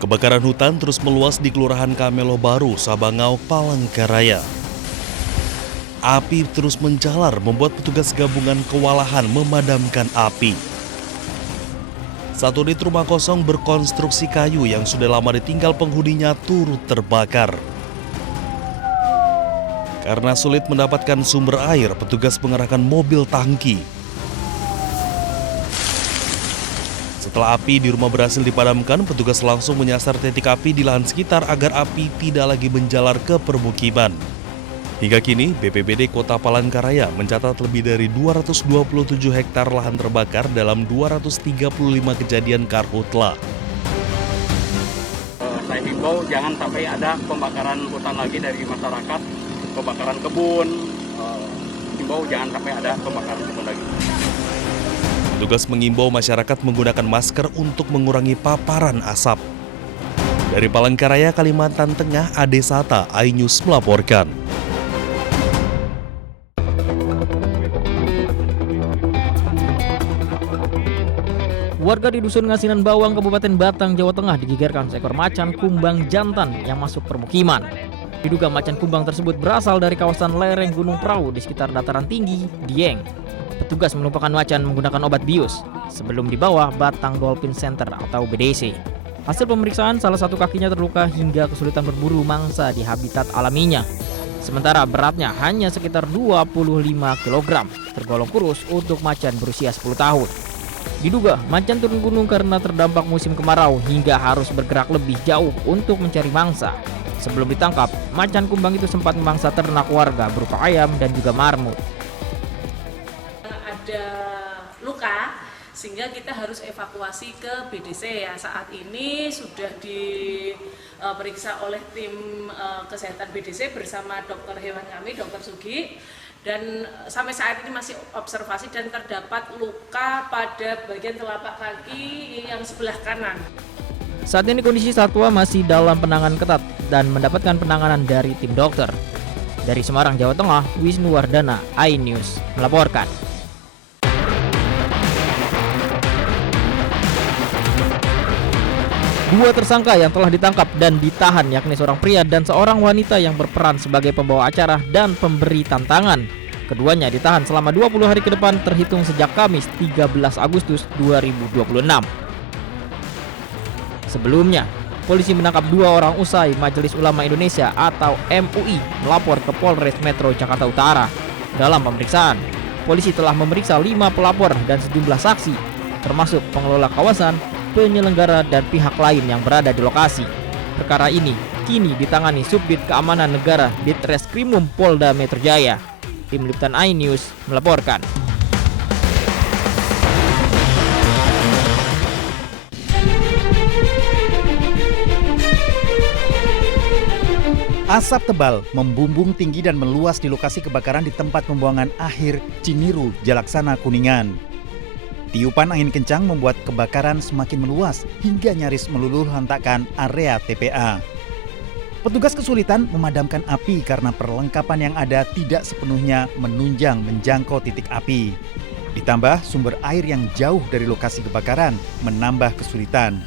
Kebakaran hutan terus meluas di Kelurahan Kamelo Baru, Sabangau, Palangkaraya. Api terus menjalar membuat petugas gabungan kewalahan memadamkan api. Satu unit rumah kosong berkonstruksi kayu yang sudah lama ditinggal penghuninya turut terbakar. Karena sulit mendapatkan sumber air, petugas mengerahkan mobil tangki. Setelah api di rumah berhasil dipadamkan, petugas langsung menyasar titik api di lahan sekitar agar api tidak lagi menjalar ke permukiman. Hingga kini, BPBD Kota Palangkaraya mencatat lebih dari 227 hektar lahan terbakar dalam 235 kejadian karhutla. Saya himbau jangan sampai ada pembakaran hutan lagi dari masyarakat, kebakaran kebun. Himbau jangan sampai ada pembakaran kebun lagi. Petugas mengimbau masyarakat menggunakan masker untuk mengurangi paparan asap. Dari Palangkaraya, Kalimantan Tengah, Ade Sata, iNews melaporkan. Warga di Dusun Ngasinan Bawang, Kabupaten Batang, Jawa Tengah digegerkan seekor macan kumbang jantan yang masuk permukiman. Diduga macan kumbang tersebut berasal dari kawasan lereng Gunung Prau di sekitar dataran tinggi Dieng. Petugas menumpahkan macan menggunakan obat bius sebelum dibawa Batang Dolphin Center atau BDC. Hasil pemeriksaan, salah satu kakinya terluka hingga kesulitan berburu mangsa di habitat alaminya. Sementara beratnya hanya sekitar 25 kg, tergolong kurus untuk macan berusia 10 tahun. Diduga macan turun gunung karena terdampak musim kemarau hingga harus bergerak lebih jauh untuk mencari mangsa. Sebelum ditangkap, macan kumbang itu sempat memangsa ternak warga berupa ayam dan juga marmut. Ada luka sehingga kita harus evakuasi ke BDC ya. Saat ini sudah diperiksa oleh tim kesehatan BDC bersama dokter hewan kami, Dokter Sugi, dan sampai saat ini masih observasi dan terdapat luka pada bagian telapak kaki yang sebelah kanan. Saat ini kondisi satwa masih dalam penanganan ketat dan mendapatkan penanganan dari tim dokter. Dari Semarang, Jawa Tengah, Wisnu Wardana, iNews melaporkan. Dua tersangka yang telah ditangkap dan ditahan yakni seorang pria dan seorang wanita yang berperan sebagai pembawa acara dan pemberi tantangan. Keduanya ditahan selama 20 hari ke depan terhitung sejak Kamis 13 Agustus 2026. Sebelumnya, polisi menangkap dua orang usai Majelis Ulama Indonesia atau MUI melapor ke Polres Metro Jakarta Utara. Dalam pemeriksaan, polisi telah memeriksa 5 pelapor dan sejumlah saksi, termasuk pengelola kawasan, penyelenggara dan pihak lain yang berada di lokasi. Perkara ini kini ditangani Subdit Keamanan Negara Ditreskrimum Polda Metro Jaya. Tim Liputan iNews melaporkan. Asap tebal membumbung tinggi dan meluas di lokasi kebakaran di tempat pembuangan akhir Cimiru, Jalaksana, Kuningan. Tiupan angin kencang membuat kebakaran semakin meluas hingga nyaris meluluh lantakkan area TPA. Petugas kesulitan memadamkan api karena perlengkapan yang ada tidak sepenuhnya menunjang menjangkau titik api. Ditambah sumber air yang jauh dari lokasi kebakaran menambah kesulitan.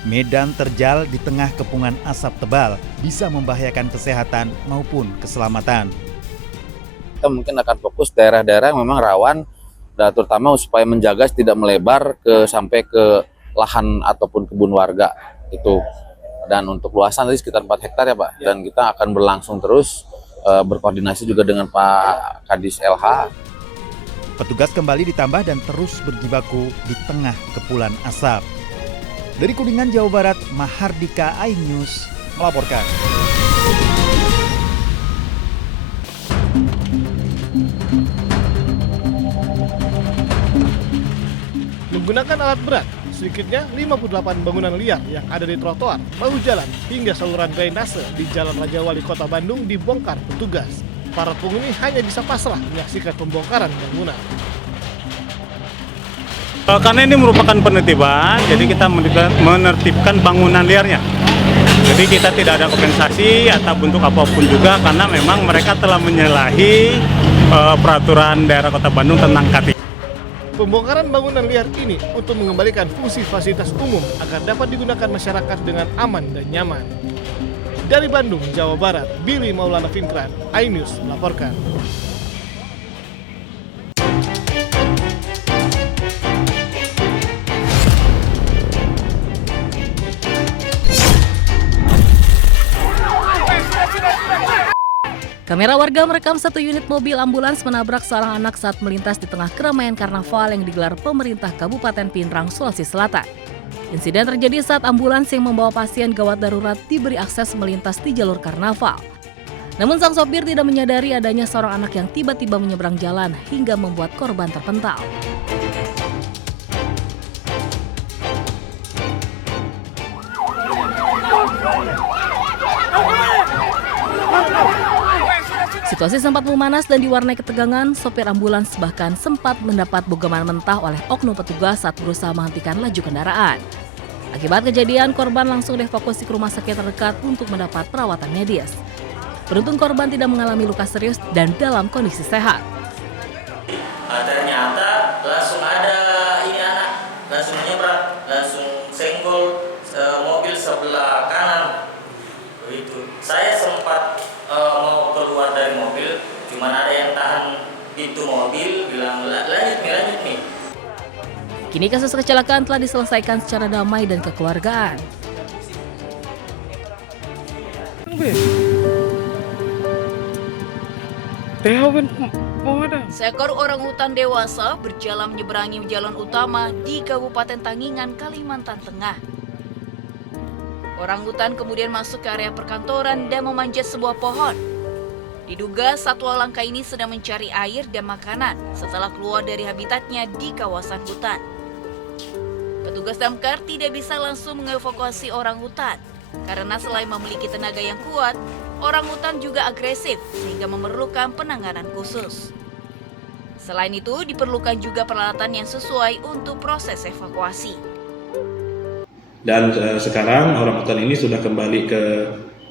Medan terjal di tengah kepungan asap tebal bisa membahayakan kesehatan maupun keselamatan. Kita mungkin akan fokus daerah-daerah yang memang rawan, dan terutama supaya menjaga tidak melebar sampai ke lahan ataupun kebun warga itu. Dan untuk luasan tadi sekitar 4 hektar ya Pak. Dan kita akan berlangsung terus berkoordinasi juga dengan Pak Kadis LH. Petugas kembali ditambah dan terus berjibaku di tengah kepulan asap. Dari Kuningan, Jawa Barat, Mahardika, iNews melaporkan. Menggunakan alat berat, sedikitnya 58 bangunan liar yang ada di trotoar, bahu jalan, hingga saluran drainase di Jalan Raja Wali Kota Bandung dibongkar petugas. Para penghuni hanya bisa pasrah menyaksikan pembongkaran bangunan. Karena ini merupakan penertiban, jadi kita menertibkan bangunan liarnya. Jadi kita tidak ada kompensasi atau bentuk apapun juga karena memang mereka telah menyalahi peraturan daerah Kota Bandung tentang KT. Pembongkaran bangunan liar ini untuk mengembalikan fungsi fasilitas umum agar dapat digunakan masyarakat dengan aman dan nyaman. Dari Bandung, Jawa Barat, Billy Maulana Finkran, iNews melaporkan. Kamera warga merekam satu unit mobil ambulans menabrak seorang anak saat melintas di tengah keramaian karnaval yang digelar pemerintah Kabupaten Pinrang, Sulawesi Selatan. Insiden terjadi saat ambulans yang membawa pasien gawat darurat diberi akses melintas di jalur karnaval. Namun sang sopir tidak menyadari adanya seorang anak yang tiba-tiba menyeberang jalan hingga membuat korban terpental. Situasi sempat memanas dan diwarnai ketegangan. Sopir ambulans bahkan sempat mendapat bogaman mentah oleh oknum petugas saat berusaha menghentikan laju kendaraan. Akibat kejadian, korban langsung dievakuasi ke rumah sakit terdekat untuk mendapat perawatan medis. Beruntung korban tidak mengalami luka serius dan dalam kondisi sehat. Ternyata langsung ada ini anak, langsung nyebrang, langsung senggol mobil sebelah kanan. Begitu. Saya sempat mau keluar dari mobil, cuman ada yang tahan pintu mobil, bilang lanjut nih. Kini kasus kecelakaan telah diselesaikan secara damai dan kekeluargaan. Seekor orangutan dewasa berjalan menyeberangi jalan utama di Kabupaten Tangingan, Kalimantan Tengah. Orangutan kemudian masuk ke area perkantoran dan memanjat sebuah pohon. Diduga satwa langka ini sedang mencari air dan makanan setelah keluar dari habitatnya di kawasan hutan. Petugas damkar tidak bisa langsung mengevakuasi orangutan karena selain memiliki tenaga yang kuat, orangutan juga agresif sehingga memerlukan penanganan khusus. Selain itu, diperlukan juga peralatan yang sesuai untuk proses evakuasi. Dan sekarang orangutan ini sudah kembali ke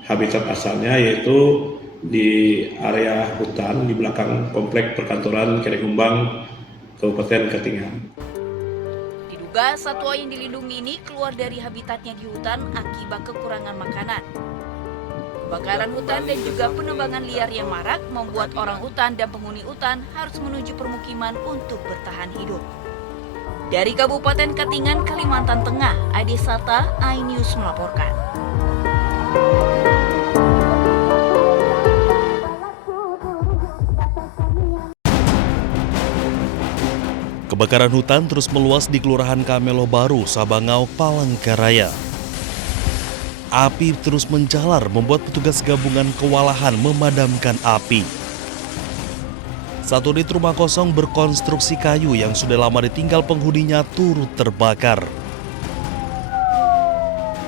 habitat asalnya, yaitu di area hutan di belakang komplek perkantoran Kerekumbang, Kabupaten Katingan. Diduga satwa yang dilindungi ini keluar dari habitatnya di hutan akibat kekurangan makanan. Kebakaran hutan dan juga penebangan liar yang marak membuat orang hutan dan penghuni hutan harus menuju permukiman untuk bertahan hidup. Dari Kabupaten Katingan, Kalimantan Tengah, Ade Sata, iNews melaporkan. Kebakaran hutan terus meluas di Kelurahan Kamelo Baru, Sabangau, Palangkaraya. Api terus menjalar membuat petugas gabungan kewalahan memadamkan api. Satu unit rumah kosong berkonstruksi kayu yang sudah lama ditinggal penghuninya turut terbakar.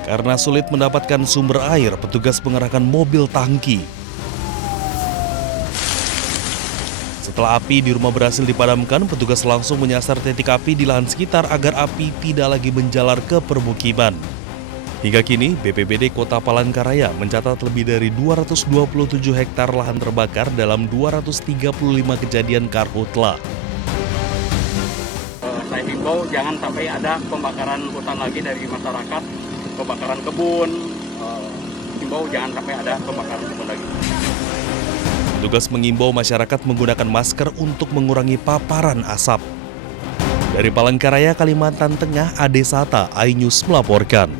Karena sulit mendapatkan sumber air, petugas mengerahkan mobil tangki. Setelah api di rumah berhasil dipadamkan, petugas langsung menyasar titik api di lahan sekitar agar api tidak lagi menjalar ke permukiman. Hingga kini, BPBD Kota Palangkaraya mencatat lebih dari 227 hektar lahan terbakar dalam 235 kejadian karhutla. Saya himbau jangan sampai ada pembakaran hutan lagi dari masyarakat, kebakaran kebun. Himbau jangan sampai ada pembakaran kebun lagi. Petugas mengimbau masyarakat menggunakan masker untuk mengurangi paparan asap. Dari Palangkaraya, Kalimantan Tengah, Ade Sata, iNews melaporkan.